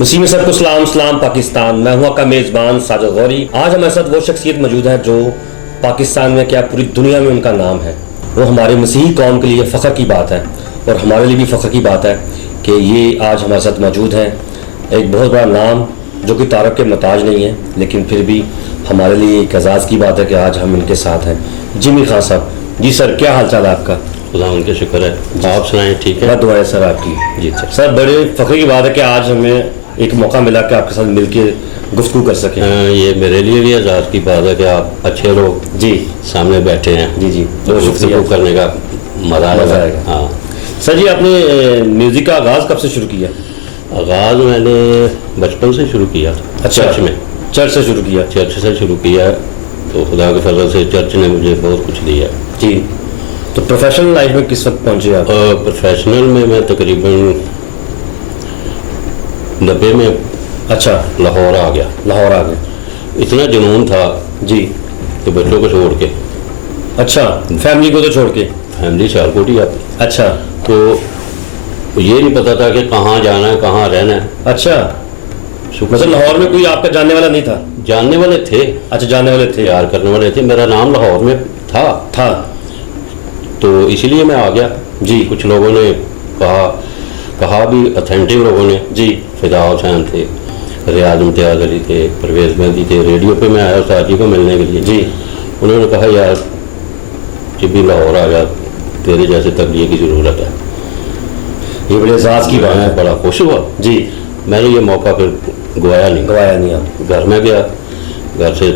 وسیم سب کو سلام پاکستان. میں ہوں آپ کا میزبان ساجد غوری. آج ہمارے ساتھ وہ شخصیت موجود ہے جو پاکستان میں کیا پوری دنیا میں ان کا نام ہے. وہ ہمارے مسیحی قوم کے لیے فخر کی بات ہے اور ہمارے لیے بھی فخر کی بات ہے کہ یہ آج ہمارے ساتھ موجود ہیں. ایک بہت بڑا نام جو کہ تعارف کے محتاج نہیں ہے, لیکن پھر بھی ہمارے لیے ایک اعزاز کی بات ہے کہ آج ہم ان کے ساتھ ہیں. جمی خان صاحب. جی سر, کیا حال چال ہے آپ کا؟ خدا ان کے شکر ہے. آپ سنائیں. ٹھیک ہے, بہت دعا ہے سر آپ کی. جی سر, بڑے فخر کی بات ہے کہ آج ہمیں ایک موقع ملا کہ آپ کے ساتھ مل کے گفتگو کر سکیں. یہ میرے لیے بھی اعزاز کی بات ہے کہ آپ اچھے لوگ جی سامنے بیٹھے ہیں. جی گفتگو کرنے کا مزہ آئے گا. ہاں سر جی, آپ نے میوزک کا آغاز کب سے شروع کیا؟ آغاز میں نے بچپن سے شروع کیا. اچھا, چرچ میں. چرچ سے شروع کیا. چرچ سے شروع کیا تو خدا کے فضل سے چرچ نے مجھے بہت کچھ دیا. جی, تو پروفیشنل لائف میں کس وقت پہنچے آپ؟ پروفیشنل میں تقریباً 90 میں. اچھا, لاہور آ گیا. لاہور آ گئے. اتنا جنون تھا جی, کہ بچوں کو چھوڑ کے. اچھا, فیملی کو تو چھوڑ کے. فیملی سیالکوٹ ہی آتی. اچھا, تو یہ نہیں پتا تھا کہ کہاں جانا ہے, کہاں رہنا ہے. اچھا, مطلب لاہور میں کوئی آپ کا جاننے والا نہیں تھا؟ جاننے والے تھے. اچھا, جاننے والے تھے, پیار کرنے والے تھے. میرا نام لاہور میں تھا تو اسی لیے میں آ گیا. جی, کچھ لوگوں نے کہا بھی, اتھینٹک لوگوں نے. جی, فدا حسین تھے, ریاض امتیاز علی تھے, پرویز مہندی تھے. ریڈیو پہ میں آیا استاد جی کو ملنے کے لیے. جی, انہوں نے کہا یار جب بھی لاہور آ گیا تیرے جیسے تبلیغ کی ضرورت ہے. یہ بڑے اعزاز کی بات میں ہے. بڑا خوش ہوا. جی, میں نے یہ موقع پھر گوایا نہیں آپ. گھر میں گیا, گھر سے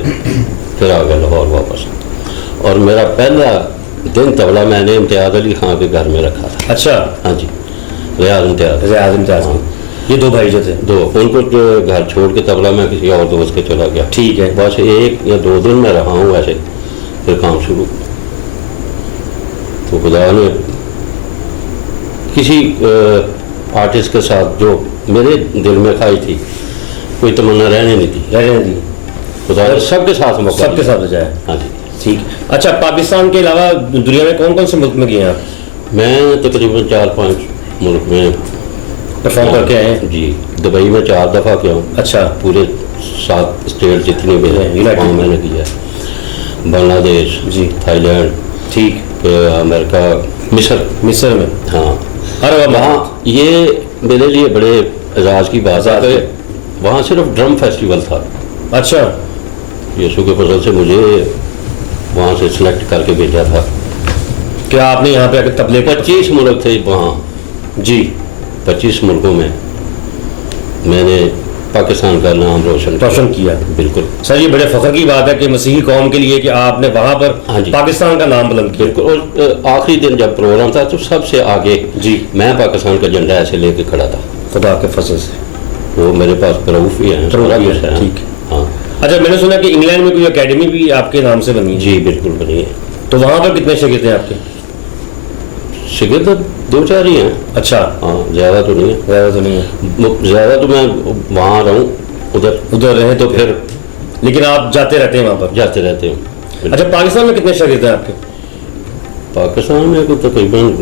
پھر آ گیا لاہور واپس. اور میرا پہلا دن طبلہ میں نے امتیاز علی خان کے گھر میں رکھا تھا. اچھا, ہاں جی, ریاض امتیاز. یہ دو بھائی جو تھے, ان کو گھر چھوڑ کے طبلہ میں کسی اور دوست کے چلا گیا. ٹھیک ہے. بس 1 یا 2 دن میں رہا ہوں ایسے, پھر کام شروع. تو خدا نے کسی آرٹسٹ کے ساتھ جو میرے دل میں کھائی تھی, کوئی تمنا رہنے نہیں دی. خدا نے سب کے ساتھ موقع سب کے ساتھ جائے. ہاں جی, ٹھیک. اچھا, پاکستان کے علاوہ دنیا میں کون کون سے ملک میں گئے ہیں آپ؟ میں تقریباً 4-5 ملک میں پرفارم کر کے آئے ہیں. جی, دبئی میں 4 دفعہ کیا ہوں. اچھا, پورے 7 اسٹیٹ جتنی بھی ہیں وہاں میں نے کیا. بنگلہ دیش, جی, تھائی لینڈ, ٹھیک, امریکہ, مصر میں. ہاں, ارے وہاں یہ میرے لیے بڑے اعزاز کی بات ہے کہ وہاں صرف ڈرم فیسٹیول تھا. اچھا, یسوع کے فضل سے مجھے وہاں سے سلیکٹ کر کے بھیجا تھا. کیا آپ نے یہاں پہ آ کے تبلے 25 ملک تھے وہاں. جی, 25 ملکوں میں میں نے پاکستان کا نام روشن کیا. بالکل سر, یہ بڑے فخر کی بات ہے کہ مسیحی قوم کے لیے کہ آپ نے وہاں پر پاکستان کا نام بلند کیا. بالکل. اور آخری دن جب پروگرام تھا تو سب سے آگے جی میں پاکستان کا جھنڈا ایسے لے کے کھڑا تھا. خدا کے فضل سے. وہ میرے پاس پروف بھی ہیں. ٹھیک. ہاں. اچھا, میں نے سنا کہ انگلینڈ میں کوئی اکیڈمی بھی آپ کے نام سے بنی ہے. جی بالکل بنی ہے. تو وہاں پر کتنے شاگرد ہیں آپ کے؟ شاگرد 2-4 ہی ہیں. اچھا, ہاں, زیادہ تو نہیں ہے. زیادہ تو میں وہاں رہوں, ادھر رہیں تو پھر, لیکن آپ جاتے رہتے ہیں وہاں پر؟ جاتے رہتے ہیں. اچھا, پاکستان میں کتنے شاگرد ہیں آپ کے؟ پاکستان میں تو تقریباً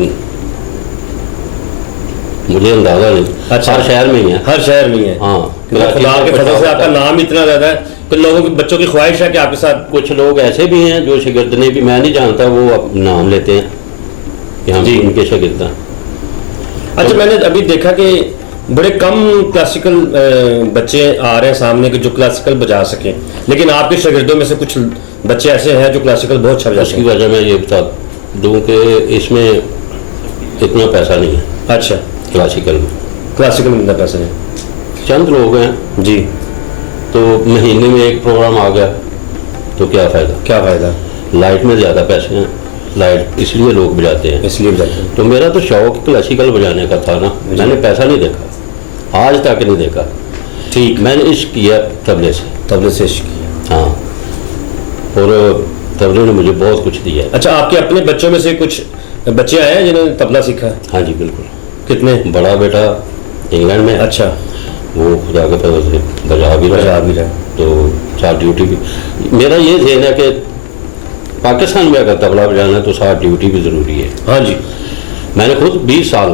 مجھے اندازہ نہیں. اچھا, ہر شہر میں ہی ہے. ہر شہر میں ہی ہے. ہاں, خدا کے فضل سے آپ کا نام اتنا زیادہ ہے کہ لوگوں کے بچوں کی خواہش ہے کہ آپ کے ساتھ. کچھ لوگ ایسے بھی ہیں جو شاگرد نے بھی, میں نہیں جانتا, وہ نام لیتے ہیں کہ ہم ان کے شاگرد ہیں. اچھا, میں نے ابھی دیکھا کہ بڑے کم کلاسیکل بچے آ رہے ہیں سامنے کہ جو کلاسیکل بجا سکیں, لیکن آپ کے شاگردوں میں سے کچھ بچے ایسے ہیں جو کلاسیکل بہت اچھا بجاتے ہیں. اس کی وجہ میں یہ بتا دوں کہ اس میں اتنا پیسہ نہیں ہے. اچھا, کلاسیکل میں اتنا پیسہ نہیں. چند لوگ ہیں. جی, تو مہینے میں ایک پروگرام آ گیا تو کیا فائدہ. لائٹ میں زیادہ پیسے ہیں. لائٹ اس لیے لوگ بجاتے ہیں. تو میرا تو شوق کلاسیکل بجانے کا تھا نا. میں نے پیسہ نہیں دیکھا, آج تک نہیں دیکھا. ٹھیک. میں نے عشق کیا تبلے سے عشق کیا. ہاں, اور تبلے نے مجھے بہت کچھ دیا. اچھا, آپ کے اپنے بچوں میں سے کچھ بچے آئے ہیں جنہوں نے تبلا سیکھا؟ ہاں جی بالکل. کتنے؟ بڑا بیٹا انگلینڈ میں. اچھا, وہ خدا کے فضل سے بجا بھی رہا. تو ساتھ ڈیوٹی بھی. میرا یہ ذہن ہے کہ پاکستان میں اگر تبلا بجانا ہے تو ساتھ ڈیوٹی بھی ضروری ہے. ہاں جی, میں نے خود 20 سال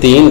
3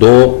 2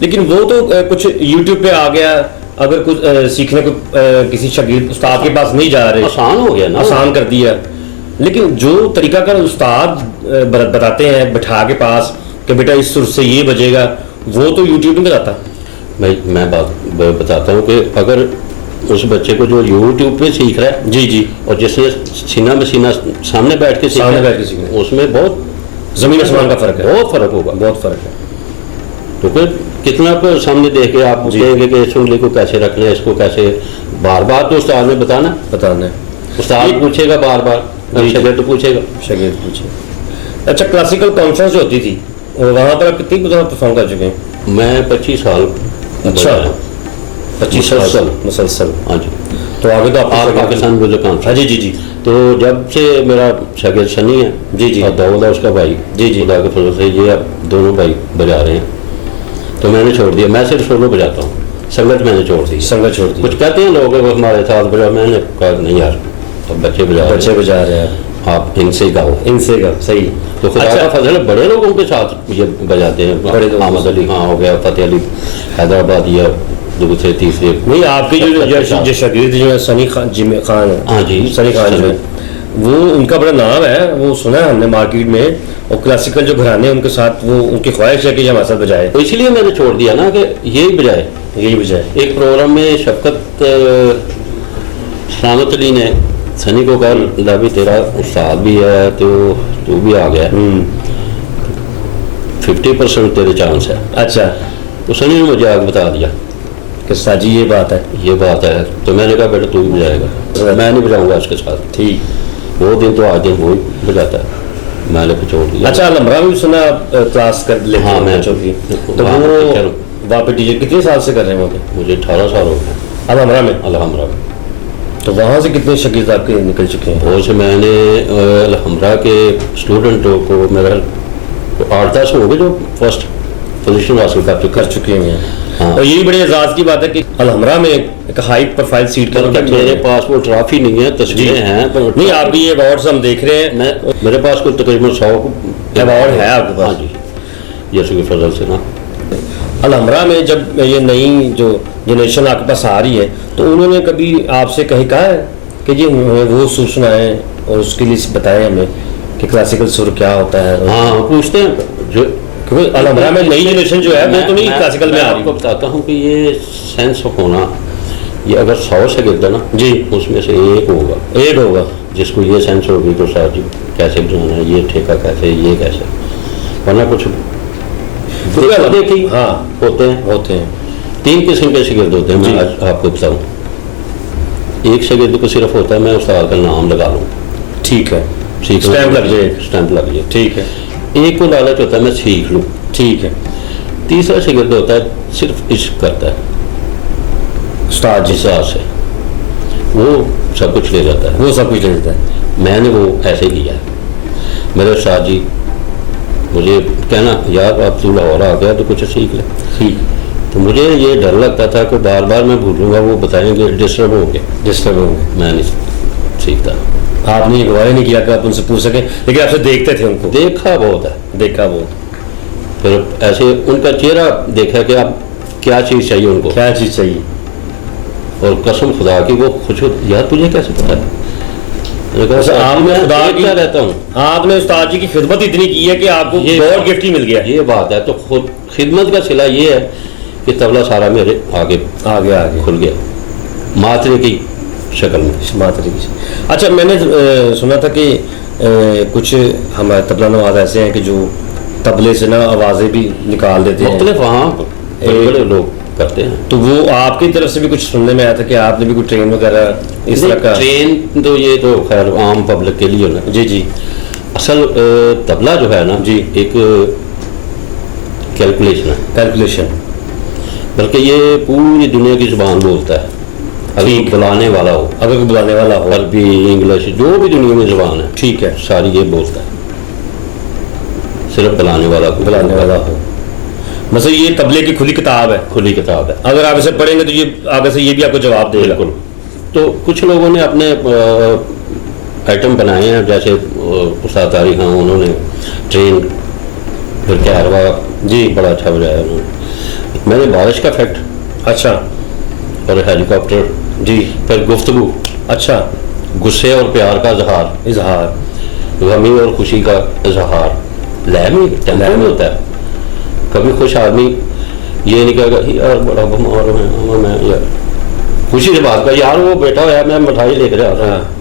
لیکن وہ تو کچھ یوٹیوب پہ آ گیا, اگر کچھ سیکھنے کو کسی شاگرد استاد کے پاس نہیں جا رہے, آسان ہو گیا نا, آسان کر دیا. لیکن جو طریقہ کار استاد بتاتے ہیں بٹھا کے پاس کہ بیٹا اس سر سے یہ بجے گا, وہ تو یوٹیوب نہیں بتاتا. بھائی میں بات بتاتا ہوں کہ اگر اس بچے کو جو یوٹیوب پہ سیکھ رہا ہے, جی جی, اور جس نے سینہ میں سینہ سامنے بیٹھ کے سیکھا ہے, اس میں بہت زمین آسمان کا فرق ہے, بہت فرق ہوگا, بہت فرق ہے. تو پھر کتنا کو سامنے دیکھ کے آپ کہیں گے کہ اس انگلی کو کیسے رکھنا ہے, اس کو کیسے, بار بار تو استاد نے بتانا ہے. استاد پوچھے گا بار بار, شاگرد پوچھے گا, شاگرد پوچھے. اچھا, کلاسیکل کانفرنس جو ہوتی تھی وہاں پر آپ کتنی دفعہ پرفارم کر چکے ہیں؟ میں 25 سال. اچھا, 25 سال مسلسل. ہاں جی. تو آگے تو آل پاکستان میوزک کانفرنس. جی جی جی. تو جب سے میرا شاگرد سنی ہے, جی جی, اور داؤد ہے اس کا بھائی, جی جی, خدا کے فضل سے یہ اب دونوں بھائی بجا رہے ہیں, تو میں نے چھوڑ دیا. میں صرف سولو بجاتا ہوں, سنگت میں نے چھوڑ دی. سنگت چھوڑ دی. کچھ کہتے ہیں لوگ ہمارے ساتھ بجا, میں نے کہا نہیں یار, اب بچے بجا رہے ہیں, آپ ان سے گاؤ, ان سے گاؤ. صحیح. تو خدا کا فضل ہے, بڑے لوگوں کے ساتھ یہ بجاتے ہیں. احمد علی خان ہو گیا, فتح علی حیدرآباد, یا دوسرے تیسرے. نہیں, آپ کے جو شاگرد جو ہے سنی خان, ہاں جی, سنی خان جو ہے, وہ ان کا بڑا نام ہے, وہ سنا ہے ہم نے مارکیٹ میں. اور کلاسیکل جو گھرانے ان کے ساتھ, وہ ان کی خواہش ہے کہ یہ ہمارے ساتھ بجائے. تو اسی لیے میں نے چھوڑ دیا نا کہ یہی بجائے, یہی بجائے. ایک پروگرام میں شفقت سلامت علی نے سنی کو کہا, لابی تیرا استاد بھی ہے تو بھی آ گیا, 50% تیرے چانس ہے. اچھا. تو سنی نے مجھے آگے بتا دیا کہ ساجی یہ بات ہے, یہ بات ہے. تو میں نے کہا بیٹا تو بھی بجائے گا, میں نہیں بجاؤں گا اس کے ساتھ. ٹھیک. وہ دن تو آج دن وہی بجاتا ہے, میں نے چھوڑ دیا. اچھا, الحمرہ بھی سنا کلاس کر لیتے ہیں بچوں کی, تو وہ وہاں پہ ٹیچر کتنے سال سے کر رہے ہیں وہاں پہ؟ مجھے 18 سال ہو گئے الحمرہ میں. الحمرہ میں. تو وہاں سے کتنے شاگرد آپ کے نکل چکے ہیں؟ وہ سے میں نے الحمرہ کے اسٹوڈنٹوں کو میرا 8-10 ہو گئے جو فرسٹ پوزیشن حاصل کر چکے ہیں. ہاں. اور یہی بڑے اعزاز کی بات ہے کہ الحمرہ میں ایک ہائی پروفائل سیٹ کر میرے پاس وہ ٹرافی نہیں ہے, تصویریں ہیں. نہیں, آپ بھی یہ ایوارڈز ہم دیکھ رہے ہیں, میرے پاس کوئی تقریباً 100 ایوارڈ ہے آپ کے پاس. ہاں جی, یسوع کے فضل سے نا. الحمرہ میں جب یہ نئی جو جنریشن آپ کے پاس آ رہی ہے, تو انہوں نے کبھی آپ سے کہا ہے کہ جی وہ سر سنائیں اور اس کے لیے بتائیں ہمیں کہ کلاسیکل سر کیا ہوتا ہے؟ ہاں, پوچھتے ہیں. جو الحمرہ میں نئی جنریشن جو ہے وہ تو نہیں کلاسیکل میں آ رہی. آپ کو بتاتا ہوں کہ یہ سینس ہونا, یہ اگر 100 سے گرد ہے نا جی, اس میں سے ایک ہوگا جس کو یہ سینس ہوگی تو سر جی کیسے بجانا ہے, یہ ٹھیکہ کیسے, یہ کیسے, ورنہ کچھ دیکھی. ہاں, ہوتے ہیں 3 قسم کے شاگرد ہوتے ہیں. میں آج آپ کو بتاؤں, ایک شاگرد کو صرف ہوتا ہے میں استاد کا نام لگا لوں, ٹھیک ہے, اسٹیمپ لگ جائے, ٹھیک ہے. ایک کو لالچ ہوتا ہے میں سیکھ لوں, ٹھیک ہے. تیسرا شاگرد ہوتا ہے صرف عشق کرتا ہے استاد جی سے, وہ سب کچھ لے جاتا ہے, وہ سب کچھ لے لیتا ہے. میں نے وہ ایسے کیا ہے. میرے استاد جی مجھے کہنا, یار اب تو لاہور آ گیا تو کچھ سیکھ لے. ٹھیک. تو مجھے یہ ڈر لگتا تھا کہ بار بار میں بھولوں گا, وہ بتائیں گے ڈسٹرب ہوں گے, میں نہیں سیکھتا. آپ نے گوارا نہیں کیا کہ آپ ان سے پوچھ سکیں, لیکن آپ سے دیکھتے تھے ان کو؟ دیکھا بہت ہے, دیکھا بہت. پھر ایسے ان کا چہرہ دیکھا کہ اب کیا چیز چاہیے ان کو, کیا چیز چاہیے, اور قسم خدا کی وہ خوش ہو, یار تجھے کیسے پتا ہے. آپ نے خدا کی رہتا ہوں, آپ نے استاد جی کی خدمت اتنی کی ہے کہ آپ کو گاڈ گفٹ ہی مل گیا. یہ بات ہے. تو خود خدمت کا صلہ یہ ہے کہ طبلہ سارا میرے آگے کھل گیا, ماترے کی شکل میں. ماترے کی. اچھا, میں نے سنا تھا کہ کچھ ہمارے طبلہ نواز ایسے ہیں کہ جو طبلے سے نا آوازیں بھی نکال دیتے ہیں مختلف. ہاں, بڑے لوگ کرتے ہیں. تو وہ آپ کی طرف سے بھی کچھ سننے میں آیا تھا کہ آپ نے بھی کوئی ٹرین وغیرہ اس طرح کا؟ ٹرین تو یہ تو خیر عام پبلک کے لیے نا. جی جی. اصل طبلہ جو ہے نا جی, ایک کیلکولیشن, بلکہ یہ پوری دنیا کی زبان بولتا ہے. اگر بلانے والا ہو, عربی, انگلش, جو بھی دنیا میں زبان ہے, ٹھیک ہے, ساری یہ بولتا ہے. صرف بلانے والا ہو. مثلا یہ طبلے کی کھلی کتاب ہے, اگر آپ اسے پڑھیں گے تو یہ آگے سے یہ بھی آپ کو جواب دے گا. تو کچھ لوگوں نے اپنے آئٹم بنائے ہیں, جیسے استاد طارق خان, انہوں نے ٹرین, پھر کہروا جی بڑا اچھا بجایا انہوں نے. میں نے بارش کا فیکٹ اچھا اور ہیلی کاپٹر جی پھر گفتگو اچھا غصے اور پیار کا اظہار غمی اور خوشی کا اظہار لے میں ٹیمپو میں ہوتا ہے. کبھی خوش آدمی یہ نہیں کہے گا یار بڑا بیمار ہوں میں یار خوشی سے بات کر یار وہ بیٹا ہے میں مٹھائی لے کے جا رہا ہوں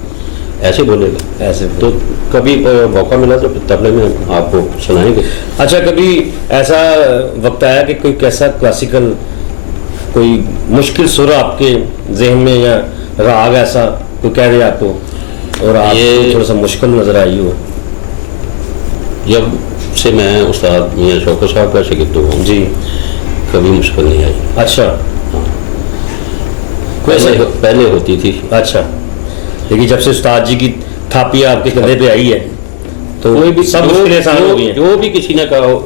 ایسے بولے گا. ایسے تو کبھی موقع ملا تو تبلے میں آپ کو سنائیں گے. اچھا کبھی ایسا وقت آیا کہ کوئی کیسا کلاسیکل کوئی مشکل سر آپ کے ذہن میں یا راگ ایسا کوئی کہہ دے آپ کو اور آپ کو تھوڑا سا مشکل نظر آئی ہو؟ جب سے میں استاد میاں شوکت صاحب کا شاگرد ہوں جی کبھی مشکل نہیں آئی. اچھا پہلے ہوتی تھی. اچھا لیکن جب سے استاد جی کی تھاپی آپ کے کندھے پہ آئی ہے تو کوئی بھی سب مشکلیں آسان ہو گئی ہیں. جو بھی کسی نے کہا ہو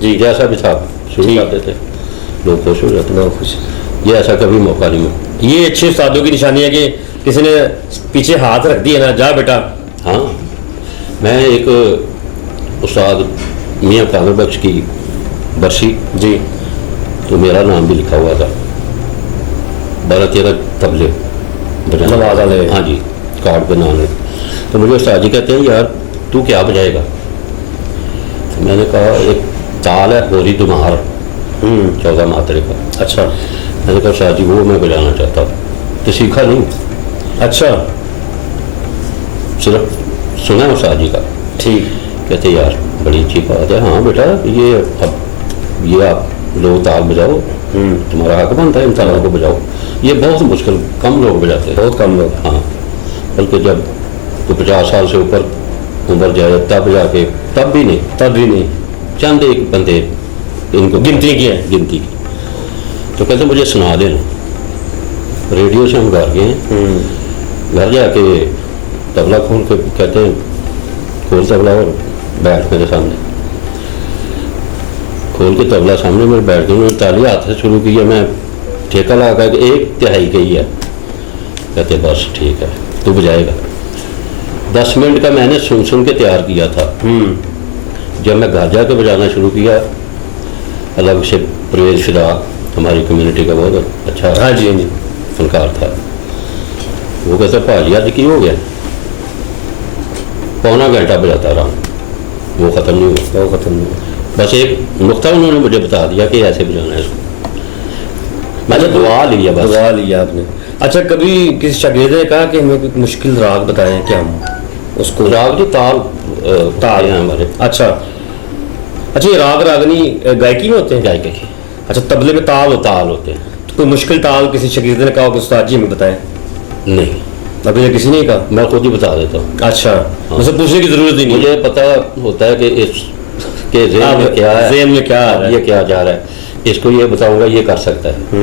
جی جیسا بھی تھا شروع کر دیتے لوگ خوش ہو جاتے. بہت خوش. یہ ایسا کبھی موقع نہیں ملا. یہ اچھے استادوں کی نشانی ہے کہ کسی نے پیچھے ہاتھ رکھ دیا نا جا بیٹا. ہاں میں ایک استاد میاں قادر بخش کی برسی جی تو میرا نام بھی لکھا ہوا تھا 12-13 تبلے نواز والے. ہاں جی کارڈ پہ نام ہے. تو مجھے استاد جی کہتے ہیں یار تو کیا بجائے گا؟ تو میں نے کہا ایک تال ہے ہوری دمہار 14 ماترے کا. اچھا میں نے کہا استاد جی وہ میں بجانا چاہتا ہوں. تو سیکھا نہیں. اچھا صرف سنا استاد جی کا. ٹھیک. کہتے یار بڑی اچھی بات ہے. ہاں بیٹا یہ اب یہ آپ لوگ تال بجاؤ تمہارا حق بنتا ہے ان تالوں کو بجاؤ. یہ بہت مشکل کم لوگ بجاتے ہیں. بہت کم لوگ. ہاں بلکہ جب تو 50 سال سے اوپر عمر جائے تب جا کے تب بھی نہیں چند ایک بندے ان کو گنتی کی ہیں. گنتی کی. تو کہتے مجھے سنا دینا. ریڈیو سے ہم گھر گئے ہیں. گھر جا کے تبلا کھول کے کہتے ہیں کھول تبلا اور بیٹھ میرے سامنے کھول کے تبلا سامنے میرے بیٹھ کے انہوں نے تالی ہاتھ سے شروع کیا. میں ٹھیکہ لگا کر 1/3 گئی ہے. کہتے بس ٹھیک ہے تو بجائے گا. 10 منٹ کا میں نے سن کے تیار کیا تھا. جب میں گھر جا کے بجانا شروع کیا الگ سے پرویز فدا ہماری کمیونٹی کا بہت اچھا ہاں جی فنکار تھا. وہ کہتا بھاجی آج کی ہو گیا. پونا گھنٹہ بجاتا رہا وہ ختم نہیں ہوا. بس ایک نقطہ انہوں نے مجھے بتا دیا کہ ایسے بجانا ہے اس کو. میں نے دعا لیا آپ نے. اچھا کبھی کسی شاگرد نے کہا کہ ہمیں کوئی مشکل راگ بتائیں کہ ہم اس کو راگ جی تال ہیں ہمارے. اچھا یہ راگ راگنی گائکی میں ہوتے ہیں. گائکی. اچھا تبلے میں تال ہوتے ہیں. تو کوئی مشکل تال کسی شاگرد نے کہا کہ استاد جی ہمیں بتائیں؟ نہیں ابھی تک کسی نے کہا. میں خود ہی بتا دیتا ہوں. اچھا مجھے پوچھنے کی ضرورت ہی نہیں. مجھے پتا ہوتا ہے کہ اس کے ذہن میں کیا ہے یہ کیا جا رہا ہے. اس کو یہ بتاؤں گا یہ کر سکتا ہے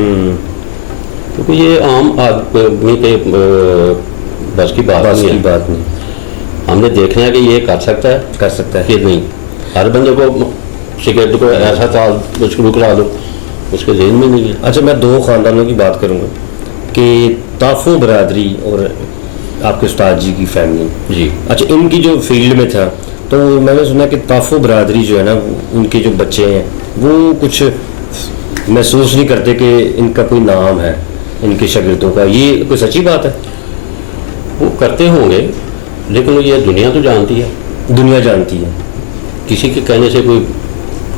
کیونکہ یہ عام آدمی کے بس کی بات نہیں. ہم نے دیکھنا ہے کہ یہ کر سکتا ہے کہ نہیں. ہر بندے کو سگریٹ کو ایسا تال شروع کرا دو اس کے ذہن میں نہیں ہے. اچھا میں 2 خاندانوں کی بات کروں گا کہ تافو برادری اور آپ کے استاد جی کی فیملی. جی اچھا ان کی جو فیلڈ میں تھا تو میں نے سنا کہ تافو برادری جو ہے نا ان کے جو بچے ہیں وہ کچھ محسوس نہیں کرتے کہ ان کا کوئی نام ہے ان کے شاگردوں کا. یہ کوئی سچی بات ہے؟ وہ کرتے ہوں گے لیکن یہ دنیا تو جانتی ہے. دنیا جانتی ہے. کسی کے کہنے سے کوئی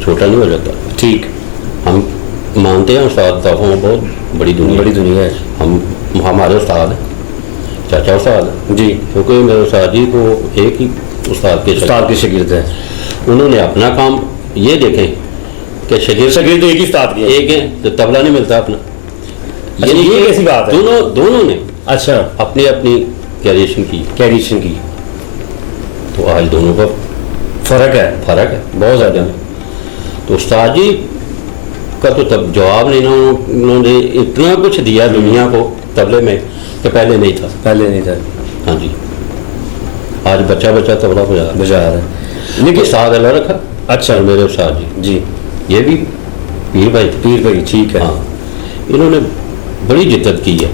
چھوٹا نہیں ہو جاتا. ٹھیک. ہم مانتے ہیں استاد تافو بہت بڑی دنیا ہے. ہمارے استاد ہیں چاچا استاد ہیں جی کیونکہ میرے استاد جی کو ایک ہی استاد کے شاگرد ہیں. انہوں نے اپنا کام یہ دیکھیں کہ شاگرد ایک ہی استاد کے ایک ہیں تو تبلا نہیں ملتا اپنا. یہ کیسی بات ہے؟ دونوں نے اچھا اپنی کیریشن کی تو آج دونوں کا فرق ہے بہت زیادہ. تو استاد جی کا تو تب جواب نہیں نا. انہوں نے اتنا کچھ دیا دنیا کو تبلے میں کہ پہلے نہیں تھا. ہاں جی آج بچہ تبلا بجا رہا ہے. لیکن استاد اللہ رکھا. اچھا میرے استاد جی یہ بھی پیر بھائی ٹھیک ہے. ہاں انہوں نے بڑی جدت کی ہے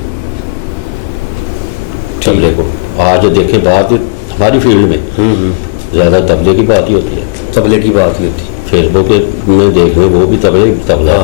تبلے کو. آج دیکھیں بات ہماری فیلڈ میں زیادہ تبلے کی بات ہی ہوتی ہے. تبلے کی بات ہی ہوتی ہے. فیس بک میں دیکھ لیں وہ بھی تبلا